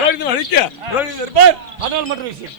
அழிக்க இருப்பார். அதனால் மற்ற விஷயம்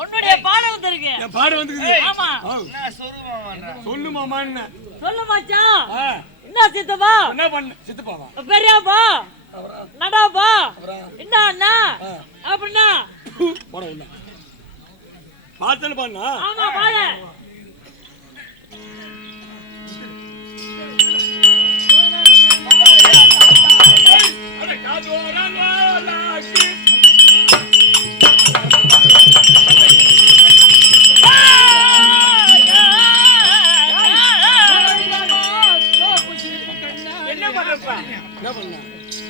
உன்னுடைய பாடம் வந்திருக்கு. என் பாடம் வந்துக்குது. ஆமா. சொல்லு மாமா என்ன? சொல்லு மச்சான். என்ன சித்தப்பா? என்ன பண்ண சித்தப்பாவா? பெரியப்பா. நடாப்பா. என்ன அண்ணா? அப்படினா போட உள்ள. பாத்தல பண்ணா? ஆமா பாரு. அட காதோரலாக்கி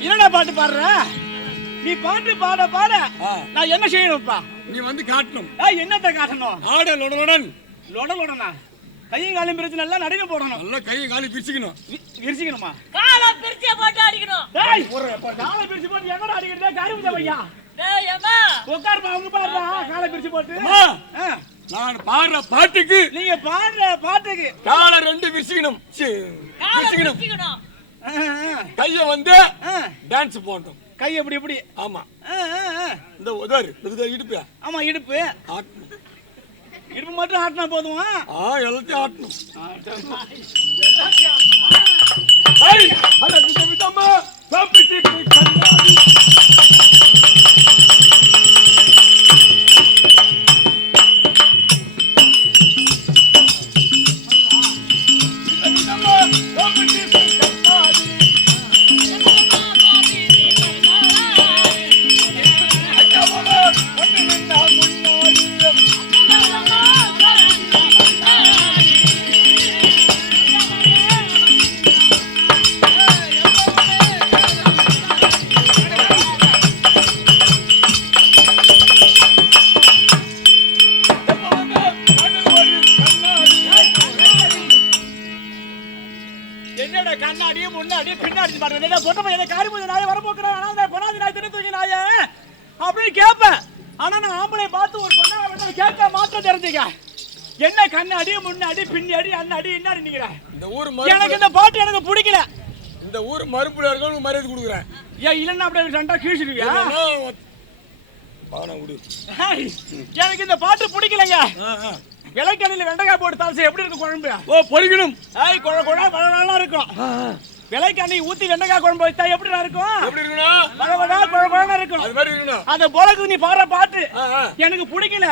என்னடா பாட்டு பாடுற? நீ பாட்டு பாட பாட நான் என்ன செய்யணும்ப்பா? நீ வந்து காட்டணும். என்னத்த காட்டணும்? ஆட லொடலொடன் லொடலொடனா? கையும் காலையும் பிரிச்சு நல்லா நடுங்க போடணும். நல்லா கையை காலி பிரிச்சுக்கணும். விரிச்சிக்கணுமா? காலை பிரிச்சு போட்டு அடிக்கணும். டேய் காலை பிரிச்சு போட்டு எங்கடா அடிக்கிறதா? கரும்பு பையா. டேய் அம்மா உட்கார்ப்பா, அவங்க பாடுறா. காலை பிரிச்சு போட்டு நான் பாடுற பாட்டுக்கு நீங்க பாடுற பாட்டுக்கு காலை ரெண்டு விரிச்சுக்கணும். காலை பிரிச்சுக்கணும். கைய வந்து டான்ஸ் போடணும். கை எப்படி எப்படி? ஆமா. இந்த உதர் இது இடுப்பு. ஆமா இடுப்பு. ஆட்டணும். இடுப்பு மட்டும் ஆட்டினா போதுமா? எல்லாத்தையும் ஆட்டணும். ஹை அட விதமா சாப்பிட்டு கண்ணாடி என்ன கண்ணாடி முன்னாடி பின்னாடி அண்ணாடி என்ன நினைக்கிற? இந்த ஊர் எனக்கு இந்த பாட்டு எனக்கு பிடிக்கல. இந்த ஊர் மறுப்புல இருக்கவங்க மரியாதை கொடுக்குறேன். ஏன் இல்லன்னா அப்படியே சண்டை கீழ்ச்சிடுவியா? பானம் விடு. எனக்கு இந்த பாட்டு பிடிக்கலங்க. விலைக்கண்ணில வெண்டைக்காய் போட்டு தாளிச்சு எப்படி இருக்கும் குழம்பு? பொரிக்கணும். குழ குழ பழம் இருக்கும். விலைக்கண்ணி ஊத்தி வெண்டைக்காய் குழம்பு வச்சா எப்படி இருக்கும்? எப்படி இருக்கணும்? பழவடா குழ இருக்கும். அது மாதிரி இருக்கணும். அந்த போலக்கு நீ பாடுற பாட்டு எனக்கு பிடிக்கல.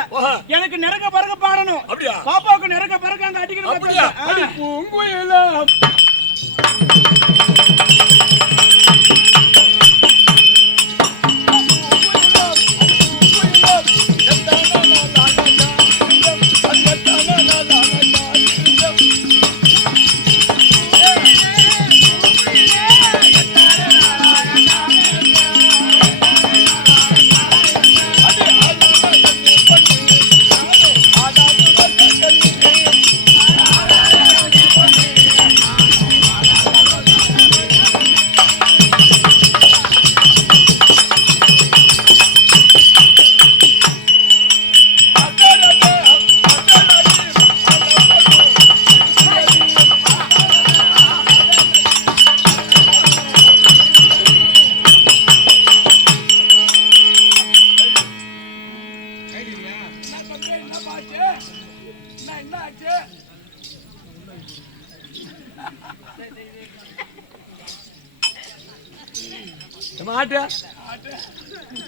எனக்கு நிறக்க பறக்க பாடணும். அப்படியா? பாப்பாவுக்கு நிறக்க பறக்க அங்க அடிக்கணும். அப்படியா? அடி பூங்குயிலாம் ஆட்டு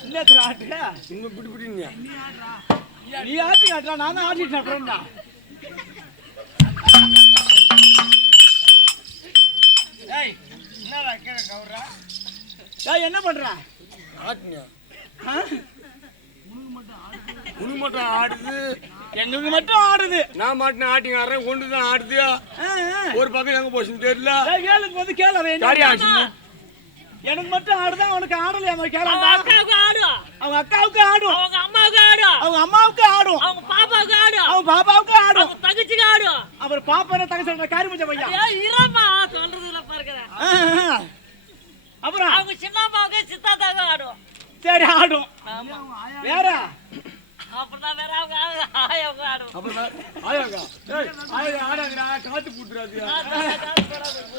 இல்ல ஆட்டு இன்னும் பிடி பிடிங்க. நீ ஆட்டி காட்டுறா, நான் தான் ஆட்டிட்டு அப்புறம்டா. என்ன பண்ற? ஆட்டுங்க. உனக்கு மட்டும் ஆடுது. எங்களுக்கு மட்டும் ஆடுது. நான் மாட்டின ஆட்டிங்க ஆடுறேன். ஒன்று தான் ஆடுது. ஒரு பக்கம் எங்க போச்சுன்னு தெரியல. கேளுக்கு வந்து கேள. எனக்கு மட்டும் ஆடுதான், அவனுக்கு ஆடலையா? அவங்க அக்காவுக்கு ஆடும். அவங்க அக்காவுக்கு ஆடும். அவங்க அம்மாவுக்கு ஆடும். அவங்க அம்மாவுக்கு ஆடும். அவங்க பாப்பாவுக்கு ஆடும். அவங்க பாப்பாவுக்கு ஆடும். அவங்க தங்கச்சிக்கு ஆடும். அவர் பாப்பா தங்கச்சி காரி முச்ச பையா. இரமா சொல்றதுல பாருக்கிறேன். அப்புறம் அவங்க சின்னம்மாவுக்கு சித்தாத்தாவுக்கு ஆடும். சரி ஆடும். வேற அப்படிதான் வேற அவங்க ஆயாவுக்கு ஆடும். ஆயாங்க ஆடாங்கடா, காத்து கூட்டுறாது.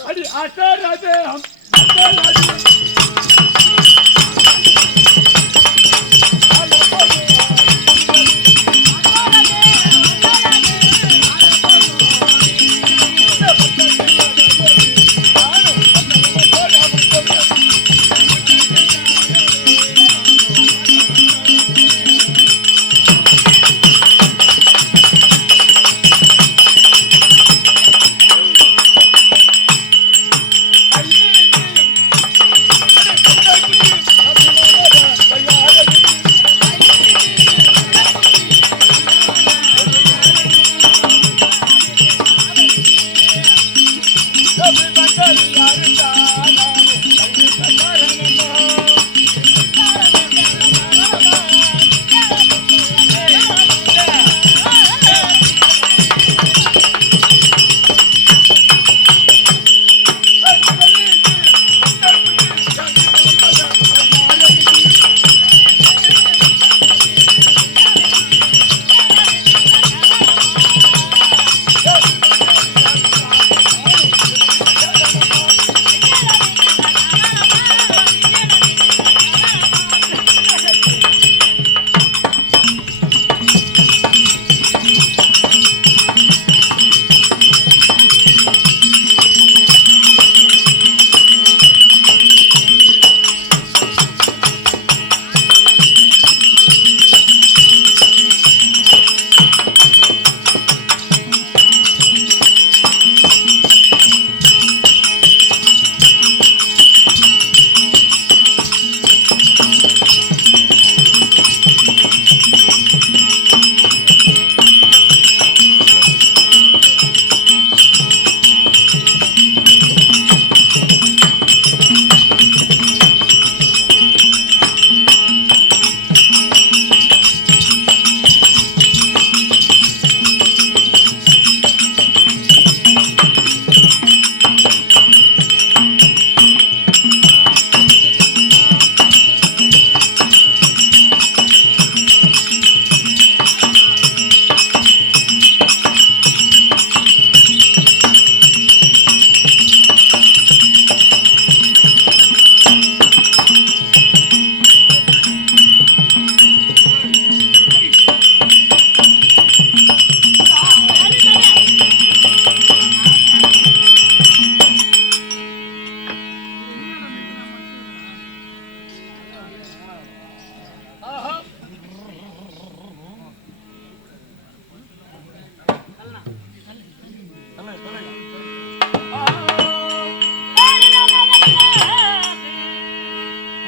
அடி அசாராது.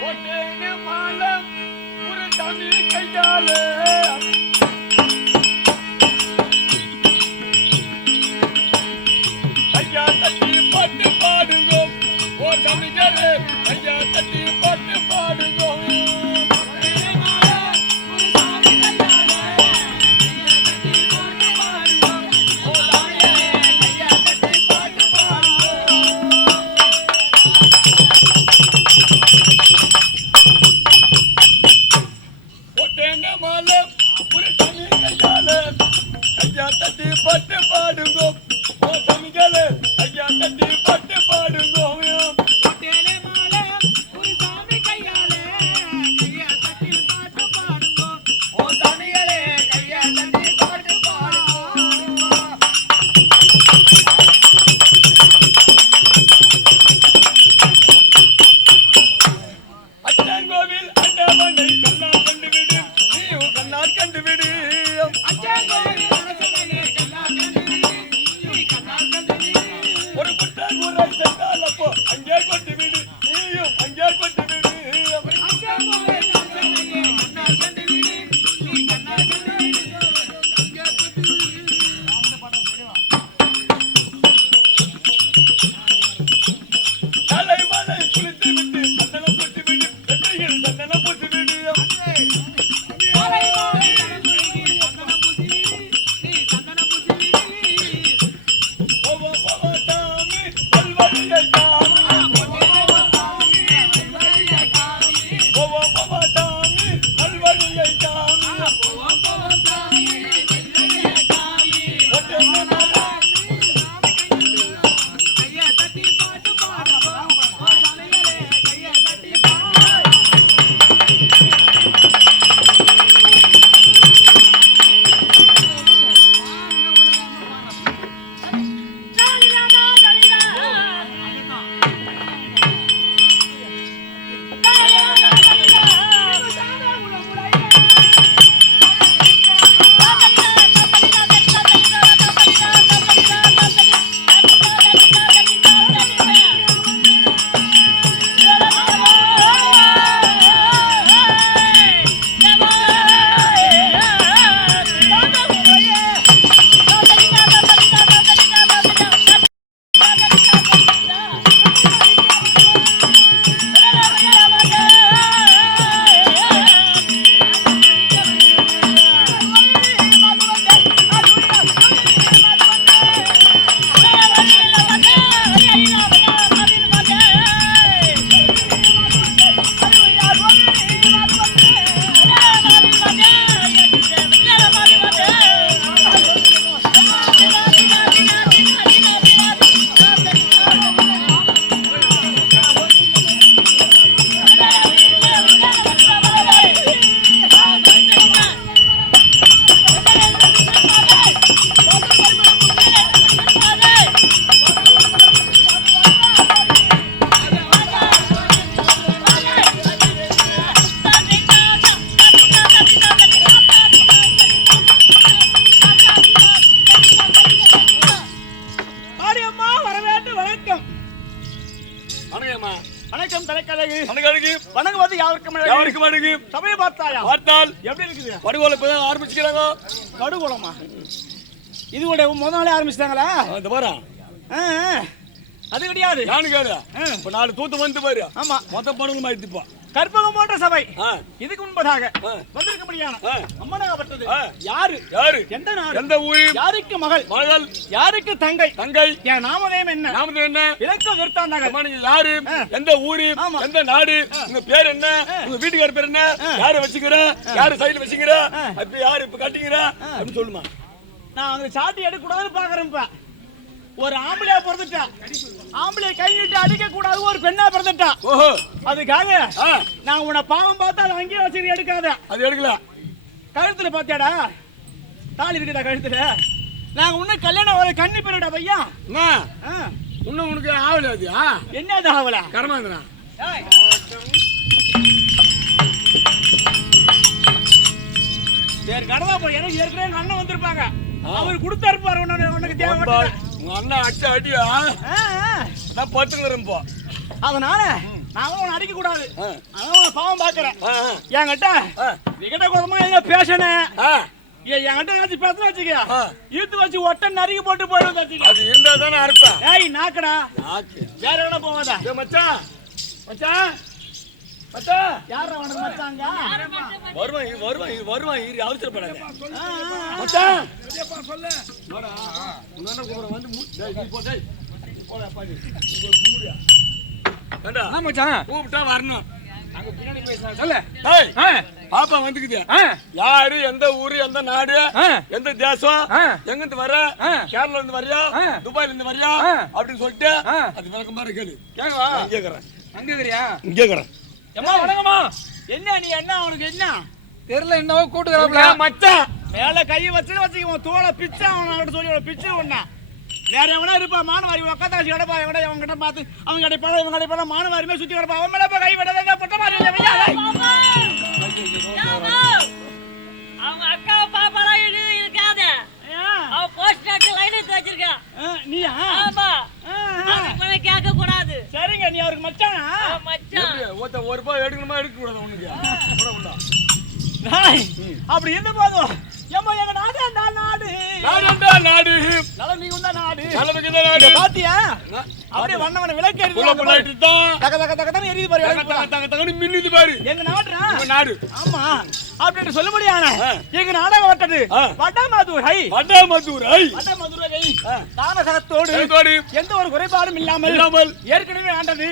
கோட்டையிலே மாலை ஒரு தமிழ் கையாலே ஐயா தட்டி பாட்டு பாடுங்க ஓ தமிழரே ஐயா தட்டி பாட்டு பாடுங்க வணக்கம் தலைக்கழகு. வணக்கம் வந்து யாருக்கும் அழகு. சபையை பார்த்தால் எப்படி இருக்குது? படுகோலை இப்பதான் ஆரம்பிச்சுக்கிறாங்க. படுகோலமா? இது கூட முதல் நாளே ஆரம்பிச்சிட்டாங்களா? இந்த பாரு அது கிடையாது. யானு கேடு இப்ப 4 தூத்து வந்து பாரு. ஆமா, மொத்த படுகளும் ஆயிடுப்பா. கற்பகம் போன்ற சபை இதுக்கு முன்பதாக வந்திருக்கபடியான அம்மனாகப்பட்டது யாரு எந்த நாடு எந்த ஊர் யாருக்கு மகள் யாருக்கு தங்கை என் நாமதேயம் என்ன இலக்க விருத்தாந்தாங்க யாரு எந்த ஊரு எந்த நாடு உங்க பேர் என்ன உங்க வீட்டுக்கார பேர் என்ன யாரை வச்சுக்கிற யாரு சைடுல வச்சுக்கிற அப்ப யாரு இப்ப கட்டிக்கிற அப்படின்னு சொல்லுமா. நான் அந்த சாட்டி எடுக்க கூடாதுன்னு பாக்குறேன்ப்பா. ஒரு ஆம்பளையா பிறந்துட்டா ஆம்பளை கை நீட்டு அடிக்க கூடாது, ஒரு பெண்ணா பிறந்துட்டா. ஓஹோ, அதுக்காக நான் உன்னை பாவம் பார்த்தா அதை அங்கேயே வச்சு எடுக்காத. அது எடுக்கல. கழுத்துல பாத்தியாடா தாலி இருக்குடா கழுத்துல. நாங்க இன்னும் கல்யாணம் ஒரு கண்ணி பெருடா பையா. இன்னும் உனக்கு ஆவல. அது என்னது ஆவல? கரமாந்தனா சரி கடவா போய் எனக்கு ஏற்கனவே எங்க அண்ணன் வந்திருப்பாங்க. அவர் கொடுத்தாரு பாரு உனக்கு தேவை. உங்க அண்ணன் அடிச்ச அடியா நான் பட்டுக்கிறேன் இப்போ. அதனால நான் உன்னை அடிக்க கூடாது. அதான் பாவம் பாக்குறேன். என்கிட்ட விகட கோதமா எங்க பேசணும். என்கிட்ட ஏதாச்சும் பேசணும் வச்சுக்க இழுத்து வச்சு ஒட்ட நறுக்கி போட்டு போயிடும். அது இருந்தா தானே அறுப்பேன். ஏய் நாக்கடா வேற எவ்வளவு போவாதா மச்சான் மச்சான் மச்சான் யாரா உனக்கு மச்சாங்க? வருவான் இரு அவசரப்படாத மச்சான் சொல்லு கூப்பிட்டா வரணும். பாப்பா வந்துக்குது. யாரு எந்த ஊரு எந்த நாடு எந்த தேசம் எங்கிருந்து வர கேரளா இருந்து வரியா துபாயில இருந்து வரியா அப்படின்னு சொல்லிட்டு அது விளக்கம் மாதிரி கேளு. கேக்குறேன் கேக்குறேன். வணக்கமா. என்ன நீ என்ன அவனுக்கு என்ன தெரியல என்னவோ கூட்டுக்கிறாப்ல மச்சான் மேல கையை வச்சு வச்சுக்க தோலை பிச்சை அவனோட சொல்லி பிச்சை ஒண்ணா வேற எவனா இருப்பா மானவாரி உக்காத்தாசி கிடப்பா எவட அவங்க கிட்ட பார்த்து அவங்க கிடைப்பாங்க இவங்க கிடைப்பாங்க மானவாரிமே சுத்தி கிடப்பா அவன் மேல கை விடாத பொட்ட மாதிரி அவங்க அக்கா பாப்பாலாம் இருக்காத அவ போஸ்ட் ஆட் லைன் எடுத்து வச்சிருக்கா. நீயா? ஆமா. அவனை கேட்க கூடாது. சரிங்க நீ அவருக்கு மச்சானா? மச்சான். ஒரு ரூபாய் எடுக்கணுமா எடுக்க கூடாது உனக்கு? அப்படி இருந்து போதும். ஏம்மா எங்க நாடு அந்த நாடு நாடு நலமிகுந்த நாடு நலமிகுந்த நாடு பாத்தியா? அப்படியே வண்ணவன விளக்கு எரியுது தக தக தகன்னு எரியுது பாரு. தக தகன்னு மின்னுது பாரு. எங்க நாடுடா நாடு. ஆமா அப்படின்னு சொல்ல முடியாது. எங்க நாடகம் வட்டது வடமதுரை தாமசகத்தோடு எந்த ஒரு குறைபாடும் இல்லாமல் ஏற்கனவே ஆண்டது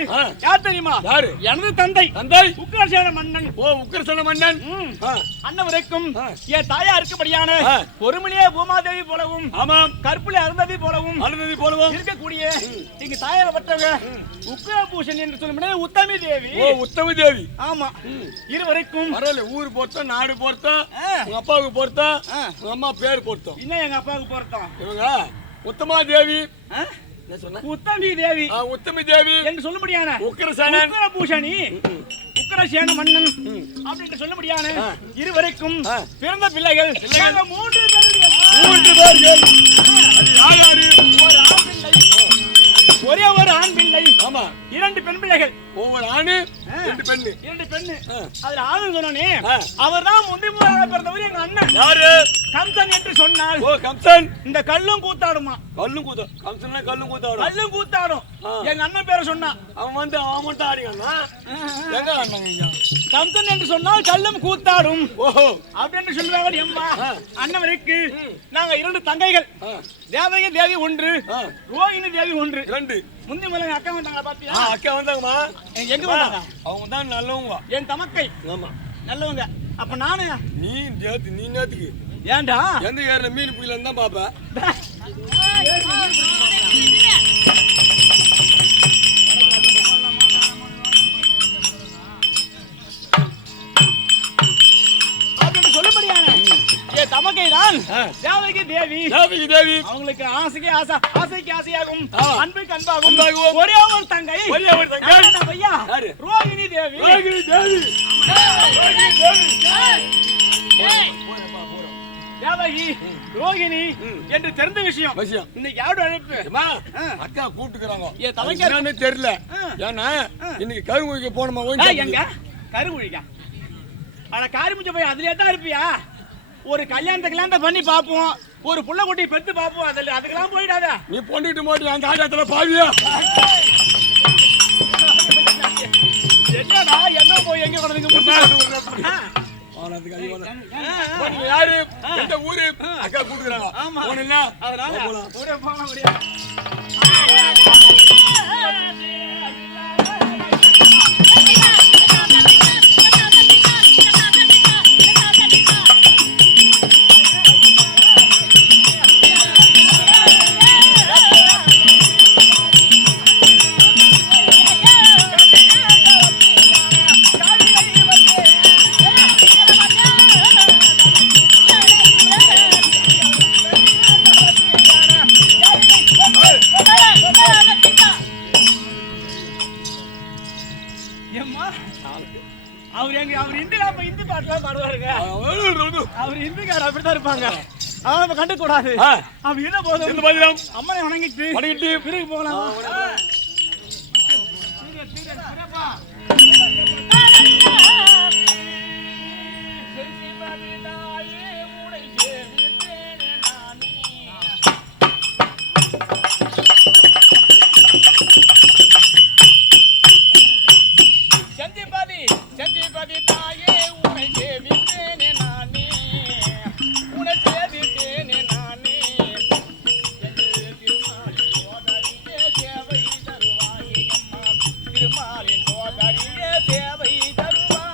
யார் தெரியுமா? யாரு? எனது தந்தை உக்கிரசேன மன்னன். உக்கிரசேன மன்னன் அன்னவரைக்கும் என் தாயா இருக்கும்படியான பொறுமணியே பூமாதேவி போலவும் ஆமாம் கற்புல அருந்ததி போலவும் இருக்கக்கூடிய எங்க தாயார பட்டவங்க உக்கிரபூஷன் என்று சொல்லும் உத்தமி தேவி. உத்தமி தேவி. ஆமா இருவரைக்கும் பரவாயில்ல. ஊர் பொறுத்தோம் நாடு பொறுத்தோம் உங்க அப்பாவுக்கு பொறுத்தோம் உங்க அம்மா பேர் பொறுத்தோம். இன்னும் எங்க அப்பாவுக்கு பொறுத்தோம். இவங்க உத்தமா தேவி உத்தமி தேவி உத்தமி தேவி என்று சொல்லும்படியான உக்கிரசேனன் உக்கிரபூஷணி உக்கிரசேன மன்னன் அப்படின்னு சொல்லும்படியான இருவரைக்கும் பிறந்த பிள்ளைகள் 3 பேர்கள். ஒரே ஒரு ஆண் பிள்ளை. ஆமா 2 பெண் பிள்ளைகள். ஒவ்வொரு ஆணு 2 பெண்ணு. அதுல ஆணு சொன்னே அவர்தான் முந்திமுறையாக பிறந்தவர் எங்க அண்ணன். யாரு? கம்சன் என்று சொன்னால். கம்சன் இந்த கல்லும் கூத்தாடுமா? கம்சன்னா கல்லும் கூத்தாடும். எங்க அண்ணன் பேரை சொன்னா அவன் அவன் மட்டும் ஆடினா எங்க அண்ணன் கம்சன் என்று சொன்னால் கல்லும் கூத்தாடும். ஓஹோ அப்படின்னு சொல்லுவாங்க. எம்மா அண்ணவருக்கு நாங்க 2 தங்கைகள். தேவகி தேவி 1 ரோகிணி தேவி 1. 2 முந்தி முதல்ல அக்கா வந்தாங்க பாத்தியா? அக்கா வந்தாங்கம்மா. எங்க வந்தாங்க? அவங்க தான் நல்லவங்க. என் தமக்கை. ஆமா நல்லவங்க. அப்ப நானு நீ நேத்துக்கு ஏன்டா எந்த ஏரியா மீன் பிடிக்கலன்னு தான் பாப்பேன். அப்படின்னு சொல்லப்படியான என் தமக்கை தான் தேவகி தேவி. அவங்களுக்கு ஆசைக்கு ஆசையாகும் அன்புக்கு அன்பாகும் ஒரே ஒரு தங்கை ஐயா ரோகிணி தேவி. தேவகி ரோகிணி என்று தெரிந்த விஷயம் இன்னைக்கு யாரோட அழைப்பு? அக்கா கூப்பிட்டுக்கிறாங்க. என் தமக்கை தெரியல. ஏன்னா இன்னைக்கு கருங்குழிக்கு போனோமா? எங்க கருங்குழிக்கா? ஆனா காரிமுச்ச போய் அதுலயே தான் இருப்பியா? ஒரு கல்யாணத்தை பண்ணி பாப்போம், ஒரு புள்ள குட்டி பெத்து பாப்போம். அதுக்கெல்லாம் போயிடாத. நீ பொண்ணுட்டு மாட்டி அந்த ஆகாயத்துல பாவியா? என்னடா என்ன போய் எங்க கொண்டு யாரு எந்த ஊரு? அக்கா கூப்பிட்டுக்கிறாங்க. அதனால போக முடியாது. அவர் இந்தி பாட்டுலாம் பாடுவாருங்க. அவர் இந்திக்கார அப்படித்தான் இருப்பாங்க. அவன் கண்டு கூடாது அவன் என்ன போதும் இந்த பதிலம் அம்மனை வணங்கிட்டு பிறகு போகலாம் செந்திபதி தாயே உனை சேவித்தேனே நானே உனை சேவித்தேனே நானே திருமாலின் சோதரியே சேவை தருவாயே அம்மா திருமாலின் சோதரியே சேவை தருவாயே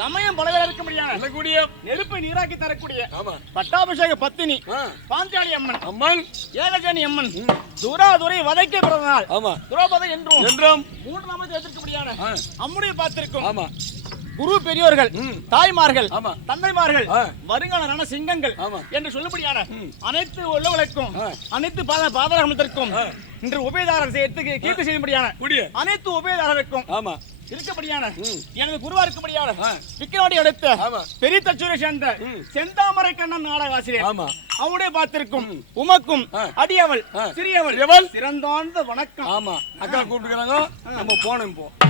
சமயம் பலவேற இருக்க முடியாது நெருப்பை நீராக்கி தரக்கூடிய பட்டாபிஷேக பத்தினி பாஞ்சாலி அம்மன் அம்மன் ஏகஜனி அம்மன் துராதுரை வதைக்க பிறந்தநாள் துரோபதை என்றும் மூன்று நாமத்தை எதிர்க்கப்படியான அம்முடைய பார்த்திருக்கும் குரு பெரியோர்கள் தாய்மார்கள் தந்தைமார்கள் வருங்கால ரண சிங்கங்கள் என்று சொல்லும்படியான அனைத்து உள்ளவர்களுக்கும் அனைத்து பாதகமத்திற்கும் இன்று உபயதாரர் சேர்த்து கீர்த்தி செய்யும்படியான அனைத்து உபயதாரருக்கும் இருக்கப்படியான எனது குருவா இருக்கப்படியான விக்கிரவாடி அடுத்த பெரிய தச்சூரை சேர்ந்த செந்தாமரை கண்ணன் நாடக ஆசிரியர் அவருடைய பார்த்திருக்கும் உமக்கும் அடியவள் சிறியவள் சிறந்தாந்த வணக்கம் அக்கா கூப்பிட்டுக்கிறாங்க நம்ம போனோம் இப்போ